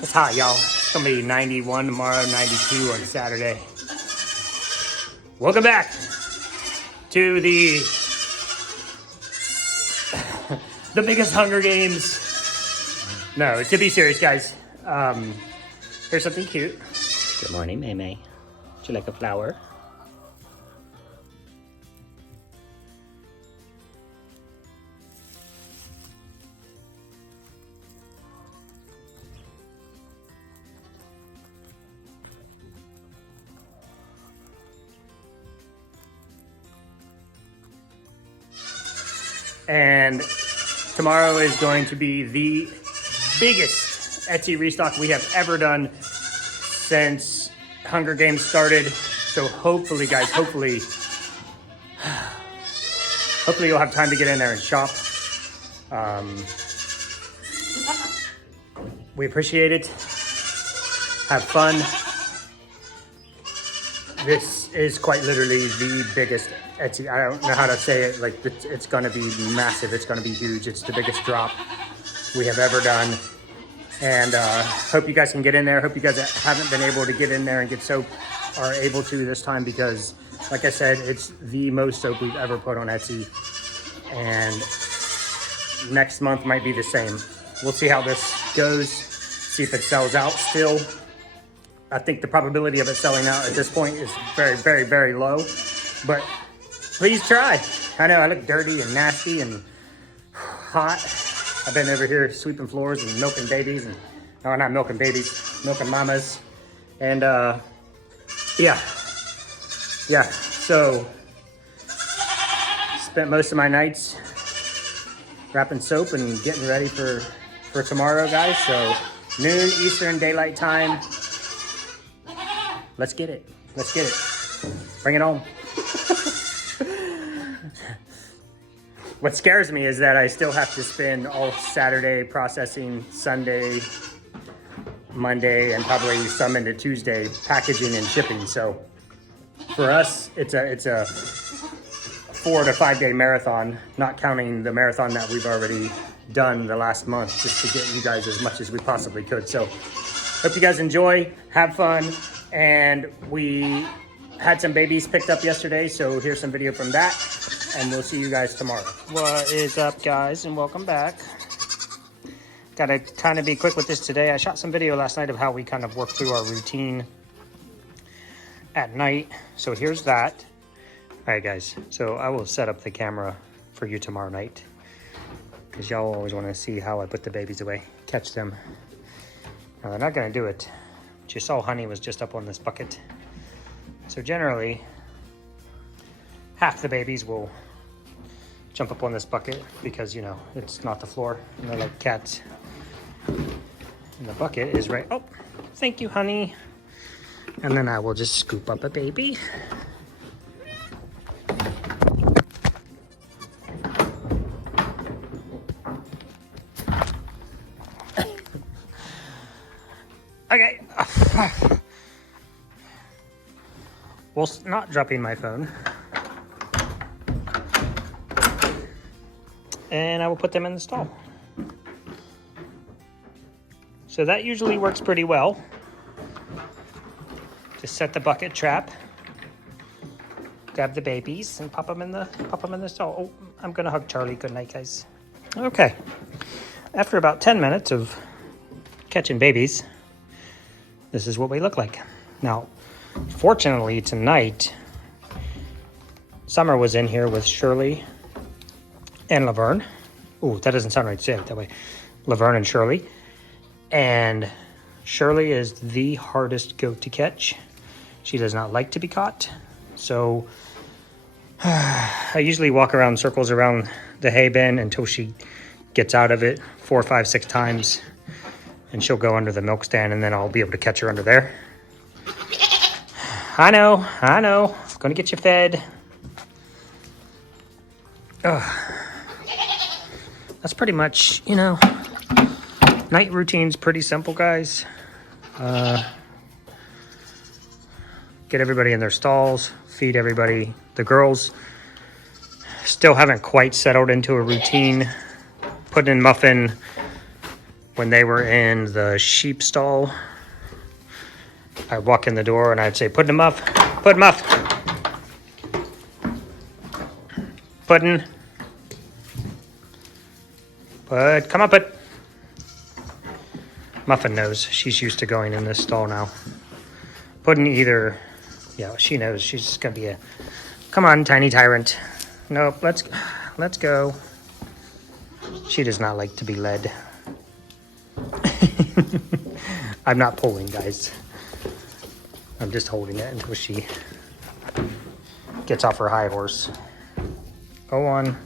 It's hot, y'all. It's gonna be 91 tomorrow, 92 on Saturday. Welcome back to the biggest Hunger Games. No, to be serious, guys. Here's something cute. Good morning, May May. Would you like a flower? And tomorrow is going to be the biggest Etsy restock we have ever done since Hunger Games started. So hopefully, guys, hopefully you'll have time to get in there and shop. We appreciate it. Have fun. This is quite literally the biggest Etsy. I don't know how to say it. Like, it's gonna be massive. It's gonna be huge. It's the biggest drop we have ever done. And hope you guys can get in there. Hope you guys that haven't been able to get in there and get soap are able to this time, because like I said, it's the most soap we've ever put on Etsy. And next month might be the same. We'll see how this goes. See if it sells out still. I think the probability of it selling out at this point is very, very, very low. But please try. I know I look dirty and nasty and hot. I've been over here sweeping floors and milking babies, and no, not milking babies, milking mamas. And yeah. So spent most of my nights wrapping soap and getting ready for tomorrow, guys. So noon Eastern Daylight Time. Let's get it. Let's get it. Bring it on. What scares me is that I still have to spend all Saturday processing, Sunday, Monday, and probably some into Tuesday packaging and shipping. So for us, it's a 4 to 5 day marathon, not counting the marathon that we've already done the last month, just to get you guys as much as we possibly could. So hope you guys enjoy, have fun. And we had some babies picked up yesterday, so here's some video from that, and we'll see you guys tomorrow. What is up, guys, and welcome back. Gotta kind of be quick with this today. I shot some video last night of how we kind of work through our routine at night, so here's that. All right, guys, so I will set up the camera for you tomorrow night, because y'all always want to see how I put the babies away, catch them. Now, they're not gonna do it. You saw Honey was just up on this bucket. So generally, half the babies will jump up on this bucket because, you know, it's not the floor and they're like cats. And the bucket is right, oh, thank you, Honey. And then I will just scoop up a baby. Okay. Well, not dropping my phone. And I will put them in the stall. So that usually works pretty well. Just set the bucket trap. Grab the babies and pop them in the stall. Oh, I'm gonna hug Charlie. Good night, guys. Okay. After about 10 minutes of catching babies, this is what we look like. Now, fortunately tonight, Summer was in here with Shirley and Laverne. Ooh, that doesn't sound right to say it that way. Laverne and Shirley. And Shirley is the hardest goat to catch. She does not like to be caught. So I usually walk around in circles around the hay bin until she gets out of it 4, 5, 6 times. And she'll go under the milk stand, and then I'll be able to catch her under there. I know. Gonna get you fed. That's pretty much, you know, night routine's pretty simple, guys. Get everybody in their stalls, feed everybody. The girls still haven't quite settled into a routine. Putting in Muffin when they were in the sheep stall, I'd walk in the door and I'd say, Puddin' muff, Puddin' muff, Puddin', Pud, come on, Pud. Muffin knows. She's used to going in this stall now. Puddin' either, yeah, she knows. She's just gonna be a, come on, tiny tyrant. Nope, let's go. She does not like to be led. I'm not pulling, guys. I'm just holding it until she gets off her high horse. Go on.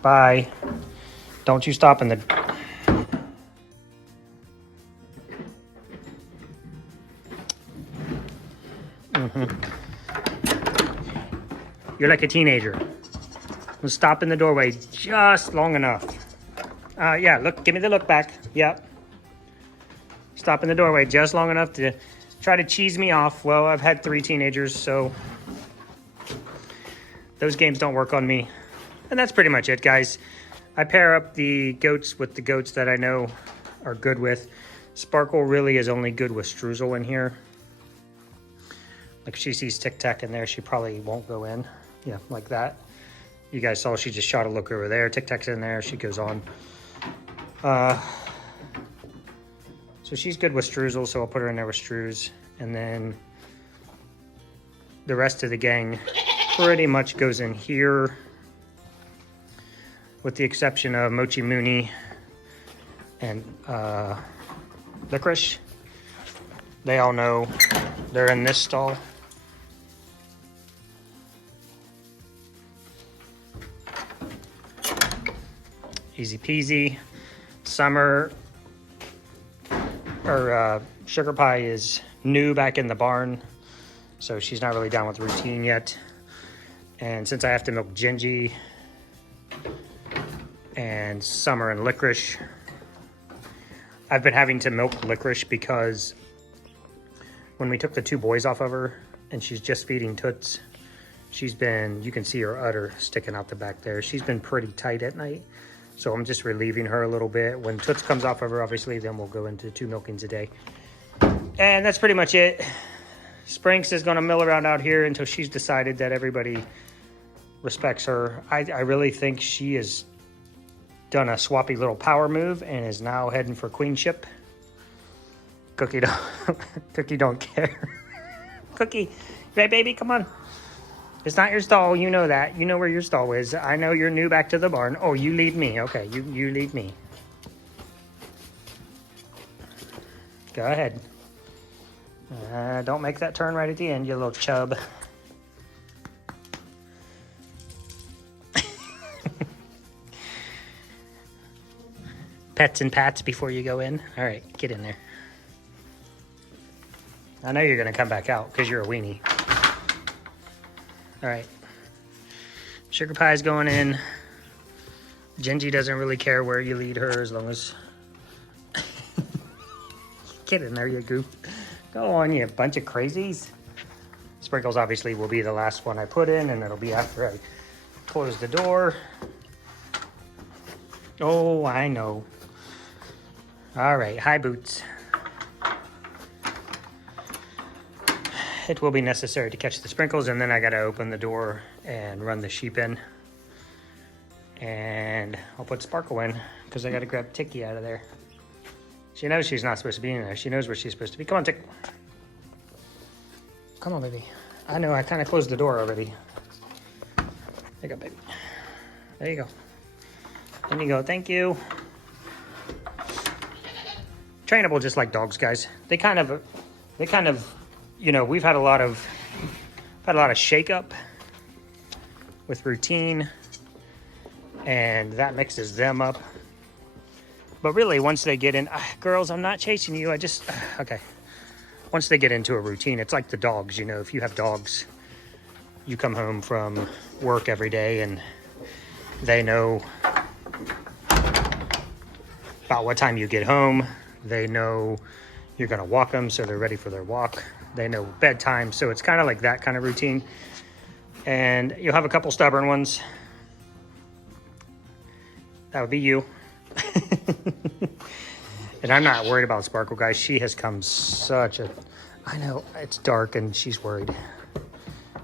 Bye. Don't you stop in the... You're like a teenager. We'll stop in the doorway just long enough. Yeah, look, give me the look back. Yep. Stop in the doorway just long enough to try to cheese me off. Well, I've had 3 teenagers, so those games don't work on me. And that's pretty much it, guys. I pair up the goats with the goats that I know are good with. Sparkle really is only good with Streusel in here. Like, if she sees Tic Tac in there, she probably won't go in. Yeah, like that. You guys saw she just shot a look over there. Tic Tac's in there. She goes on. So she's good with Streusel, so I'll put her in there with Strews. And then the rest of the gang pretty much goes in here, with the exception of Mochi Mooney and Licorice. They all know they're in this stall. Easy peasy. Summer, or Sugar Pie is new back in the barn, so she's not really down with routine yet. And since I have to milk Gingy and Summer and Licorice, I've been having to milk Licorice because when we took the 2 boys off of her and she's just feeding Toots, she's been, you can see her udder sticking out the back there. She's been pretty tight at night. So I'm just relieving her a little bit. When Toots comes off of her, obviously, then we'll go into 2 milkings a day. And that's pretty much it. Sprinks is gonna mill around out here until she's decided that everybody respects her. I really think she has done a swappy little power move and is now heading for queenship. Cookie don't care. Cookie, right, baby, come on. It's not your stall, you know that. You know where your stall is. I know you're new back to the barn. Oh, you lead me. Okay, you lead me. Go ahead. Don't make that turn right at the end, you little chub. Pets and pats before you go in. All right, get in there. I know you're going to come back out because you're a weenie. All right. Sugar Pie's going in. Gingy doesn't really care where you lead her as long as... Get in there, you goof. Go on, you bunch of crazies. Sprinkles obviously will be the last one I put in, and it'll be after I close the door. Oh, I know. All right, high boots. It will be necessary to catch the sprinkles, and then I gotta open the door and run the sheep in. And I'll put Sparkle in, because I gotta grab Tiki out of there. She knows she's not supposed to be in there. She knows where she's supposed to be. Come on, Tick. Come on, baby. I know, I kind of closed the door already. There you go, baby. There you go. There you go, thank you. Trainable just like dogs, guys. They kind of, you know, we've had a lot of shake-up with routine, and that mixes them up. But really, once they get in, girls, I'm not chasing you. Okay. Once they get into a routine, it's like the dogs, you know. If you have dogs, you come home from work every day and they know about what time you get home. They know you're going to walk them, so they're ready for their walk. They know bedtime, so it's kind of like that kind of routine. And you'll have a couple stubborn ones. That would be you. And I'm not worried about Sparkle, guys. She has come I know it's dark and she's worried,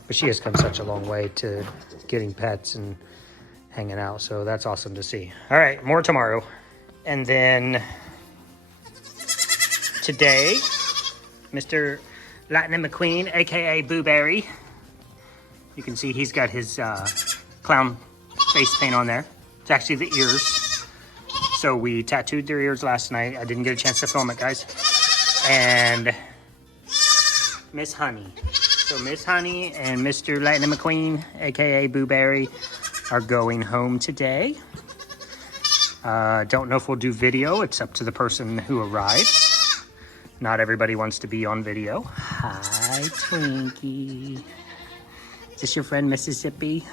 but she has come such a long way to getting pets and hanging out. So that's awesome to see. All right, more tomorrow. And then today, Mr. Lightning McQueen, AKA Boo Berry. You can see he's got his clown face paint on there. It's actually the ears. So we tattooed their ears last night. I didn't get a chance to film it, guys. And Miss Honey. So Miss Honey and Mr. Lightning McQueen, AKA Boo Berry, are going home today. Don't know if we'll do video. It's up to the person who arrives. Not everybody wants to be on video. Hi, Twinkie. Is this your friend, Mississippi?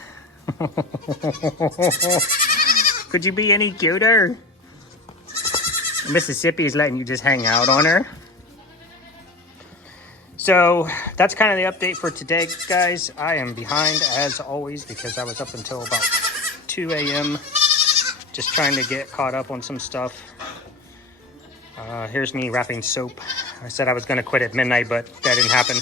Could you be any cuter? Mississippi is letting you just hang out on her. So that's kind of the update for today, guys. I am behind as always because I was up until about 2 a.m. just trying to get caught up on some stuff. Here's me wrapping soap. I said I was going to quit at midnight, but that didn't happen.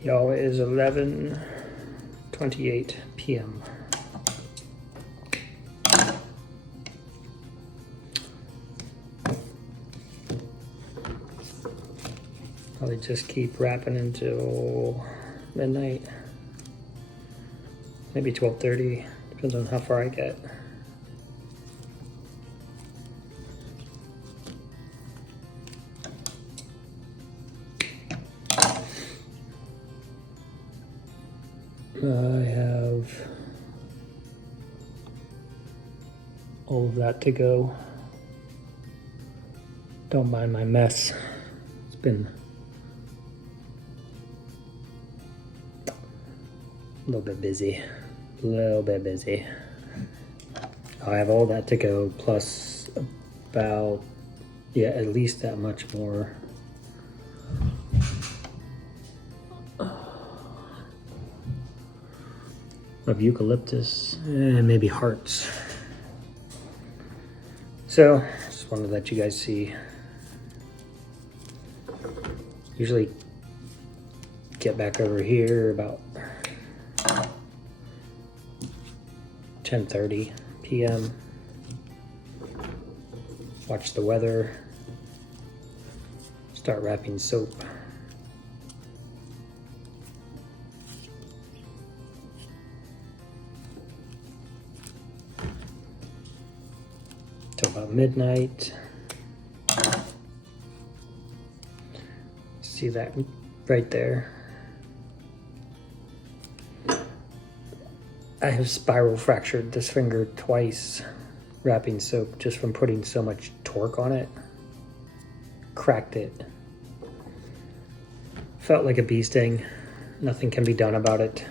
Y'all, it is 11:28 p.m. Probably just keep wrapping until midnight, maybe 12:30, depends on how far I get. I have all of that to go. Don't mind my mess. It's been a little bit busy. I have all that to go, plus about, yeah, at least that much more. Of eucalyptus and maybe hearts. So just wanted to let you guys see. Usually get back over here about 10:30 p.m. Watch the weather. Start wrapping soap. Till about midnight. See that right there? I have spiral fractured this finger twice wrapping soap just from putting so much torque on it. Cracked it. Felt like a bee sting. Nothing can be done about it.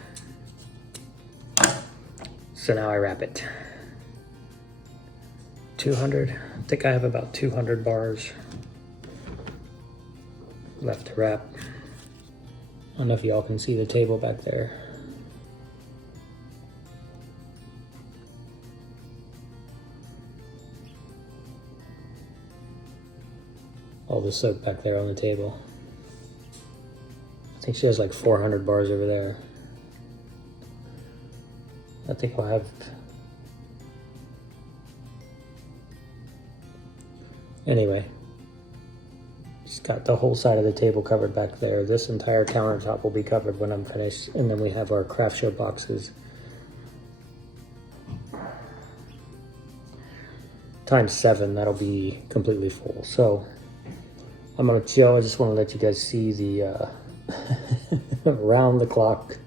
So now I wrap it. 200. I think I have about 200 bars left to wrap. I don't know if y'all can see the table back there. All the soap back there on the table. I think she has like 400 bars over there. I think I'll have... Anyway, just got the whole side of the table covered back there. This entire countertop will be covered when I'm finished. And then we have our craft show boxes. Times 7, that'll be completely full. So I'm gonna chill. I just want to let you guys see the Around the clock.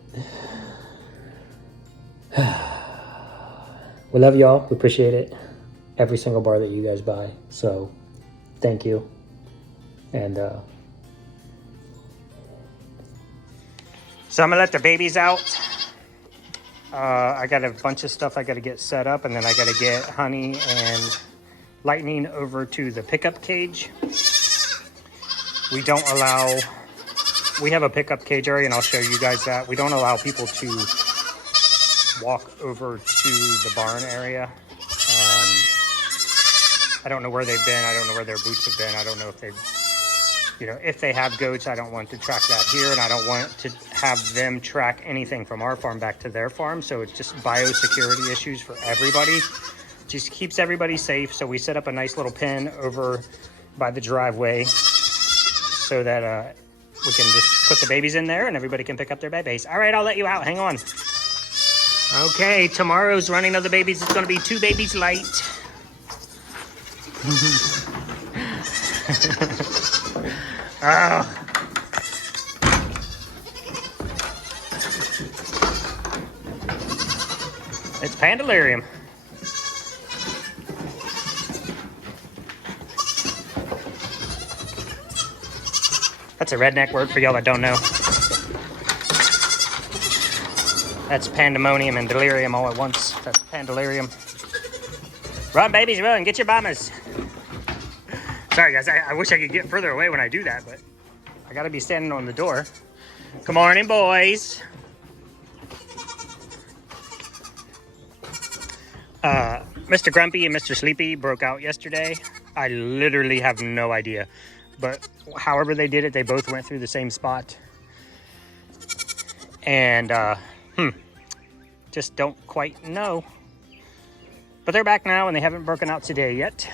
We love y'all. We appreciate it. Every single bar that you guys buy. So thank you. And so I'm gonna let the babies out. I got a bunch of stuff I gotta get set up, and then I gotta get Honey and Lightning over to the pickup cage. We don't allow, we have a pickup cage area, and I'll show you guys that. We don't allow people to walk over to the barn area. I don't know where they've been. I don't know where their boots have been. I don't know if they've, you know, if they have goats, I don't want to track that here, and I don't want to have them track anything from our farm back to their farm. So it's just biosecurity issues for everybody. Just keeps everybody safe. So we set up a nice little pen over by the driveway so that we can just put the babies in there and everybody can pick up their babies. All right, I'll let you out. Hang on. Okay, tomorrow's running of the babies is going to be 2 babies light. Oh. It's Pandalarium. That's a redneck word for y'all that don't know. That's pandemonium and delirium all at once. That's Pandalarium. Run, babies, run. Get your bombers. Sorry, guys. I wish I could get further away when I do that, but I got to be standing on the door. Good morning, boys. Mr. Grumpy and Mr. Sleepy broke out yesterday. I literally have no idea. But however they did it, they both went through the same spot. And, just don't quite know. But they're back now, and they haven't broken out today yet.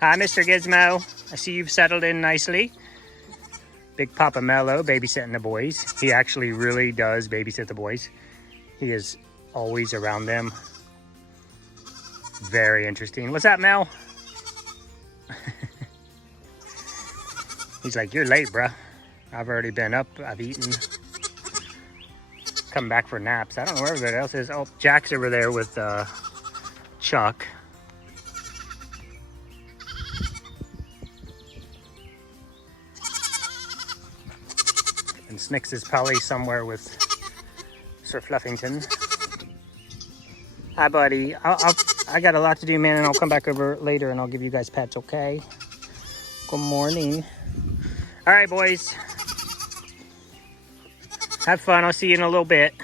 Hi, Mr. Gizmo. I see you've settled in nicely. Big Papa Mello babysitting the boys. He actually really does babysit the boys. He is always around them. Very interesting. What's up, Mel? He's like, you're late, bruh. I've already been up. I've eaten. Come back for naps. I don't know where everybody else is. Oh, Jack's over there with Chuck. And Snicks is probably somewhere with Sir Fluffington. Hi, buddy. I got a lot to do, man, and I'll come back over later and I'll give you guys pets, okay? Good morning. All right, boys. Have fun. I'll see you in a little bit.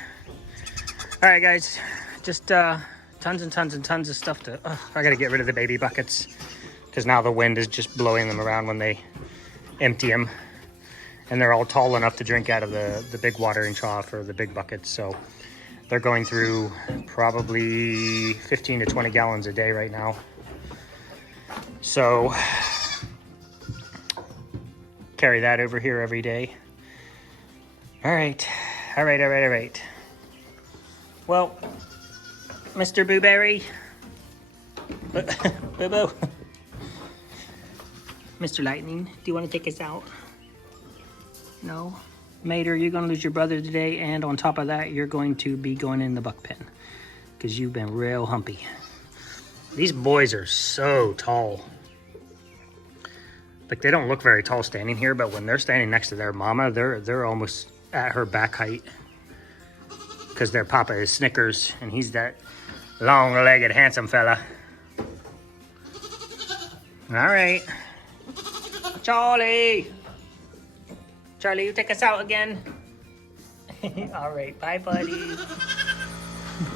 All right, guys. Just tons and tons and tons of stuff to... I got to get rid of the baby buckets because now the wind is just blowing them around when they empty them. And they're all tall enough to drink out of the big watering trough or the big buckets. So they're going through probably 15 to 20 gallons a day right now. So carry that over here every day. All right. Well, Mr. Booberry. Boo-boo. Mr. Lightning, do you want to take us out? No? Mater, you're going to lose your brother today, and on top of that, you're going to be going in the buck pen because you've been real humpy. These boys are so tall. Like, they don't look very tall standing here, but when they're standing next to their mama, they're almost at her back height because their papa is Snickers, and he's that long-legged, handsome fella. All right. Charlie, you take us out again? All right, bye, buddy.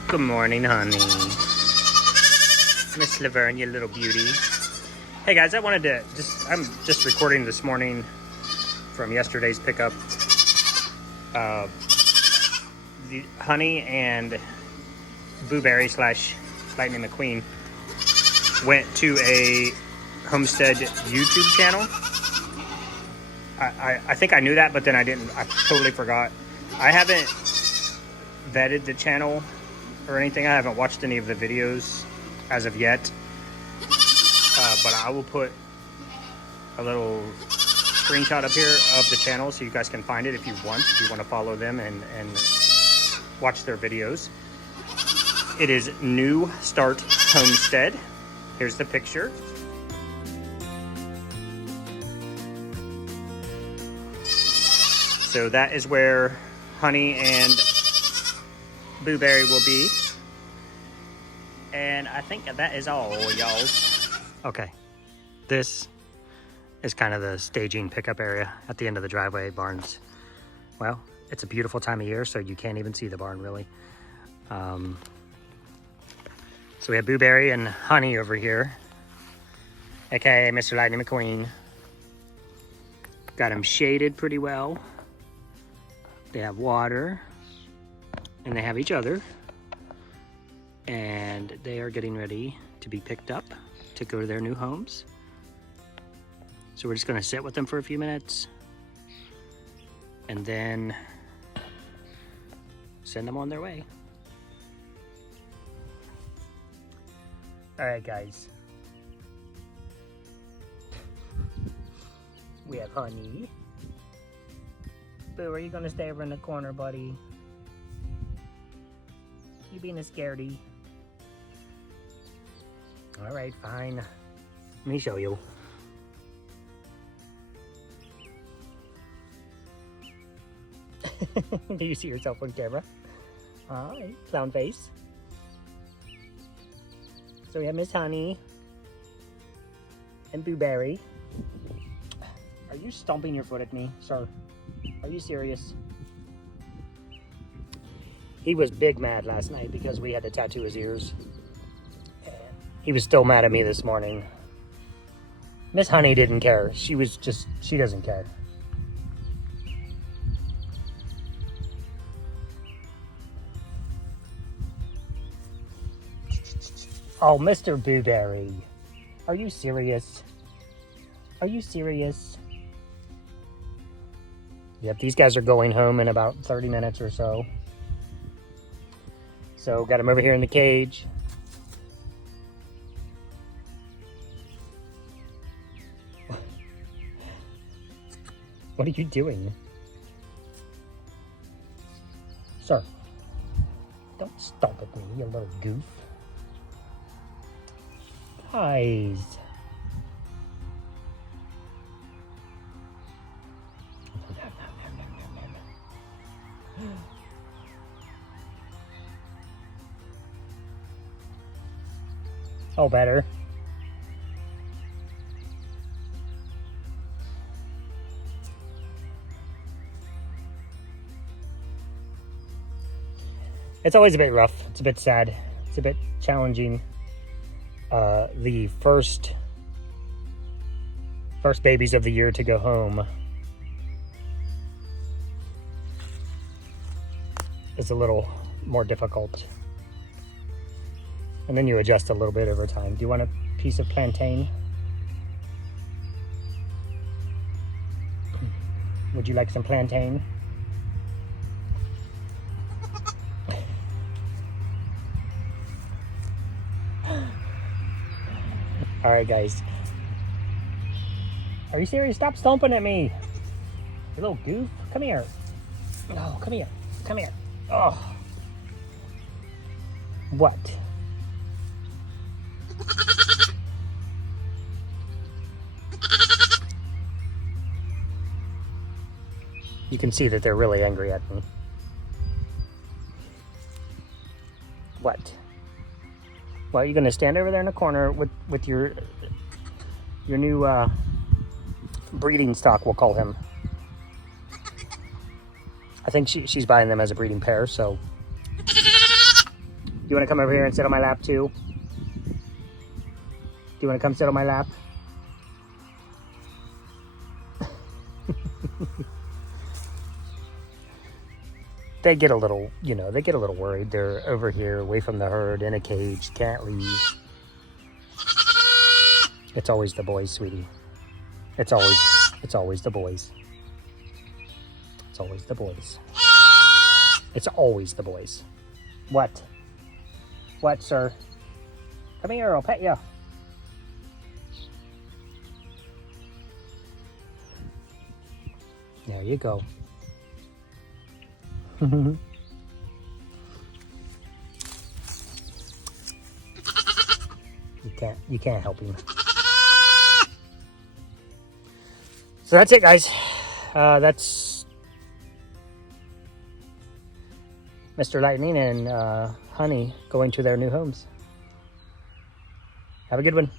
Good morning, honey. Miss Laverne, you little beauty. Hey, guys, I wanted to I'm just recording this morning from yesterday's pickup. The Honey and Booberry / Lightning McQueen went to a homestead YouTube channel. I think I knew that, but then I didn't. I totally forgot. I haven't vetted the channel or anything. I haven't watched any of the videos as of yet. But I will put a little screenshot up here of the channel so you guys can find it if you want to follow them and watch their videos. It is New Start Homestead. Here's the picture. So that is where Honey and Blueberry will be. And I think that is all, y'all. Okay, this is kind of the staging pickup area at the end of the driveway. Barns, well, it's a beautiful time of year, so you can't even see the barn really. So we have Blueberry and Honey over here, aka Mr. Lightning McQueen. Got them shaded pretty well. They have water, and they have each other, and they are getting ready to be picked up to go to their new homes. So we're just gonna sit with them for a few minutes and then send them on their way. All right, guys. We have Honey. Boo, are you gonna stay over in the corner, buddy? You being a scaredy. All right, fine. Let me show you. Do you see yourself on camera? All right, clown face. So we have Miss Honey and Blueberry. Are you stomping your foot at me, sir? Are you serious? He was big mad last night because we had to tattoo his ears. And he was still mad at me this morning. Miss Honey didn't care. She doesn't care. Oh, Mr. Blueberry. Are you serious? Are you serious? Yep, these guys are going home in about 30 minutes or so. So got him over here in the cage. What are you doing? Sir, don't stomp at me, you little goof. Guys. Oh, better. It's always a bit rough. It's a bit sad. It's a bit challenging. The first babies of the year to go home is a little more difficult. And then you adjust a little bit over time. Do you want a piece of plantain? Would you like some plantain? All right, guys. Are you serious? Stop stomping at me. You little goof. Come here. No, come here. Come here. Oh. What? You can see that they're really angry at me. What? Well, you're gonna stand over there in the corner with your new breeding stock, we'll call him. I think she's buying them as a breeding pair, so. You wanna come over here and sit on my lap too? Do you wanna come sit on my lap? They get a little, they get a little worried. They're over here, away from the herd, in a cage, can't leave. It's always the boys, sweetie. It's always the boys. It's always the boys. It's always the boys. What? What, sir? Come here, I'll pet you. There you go. You can't help him. So that's it, guys. That's Mr. Lightning and Honey going to their new homes. Have a good one.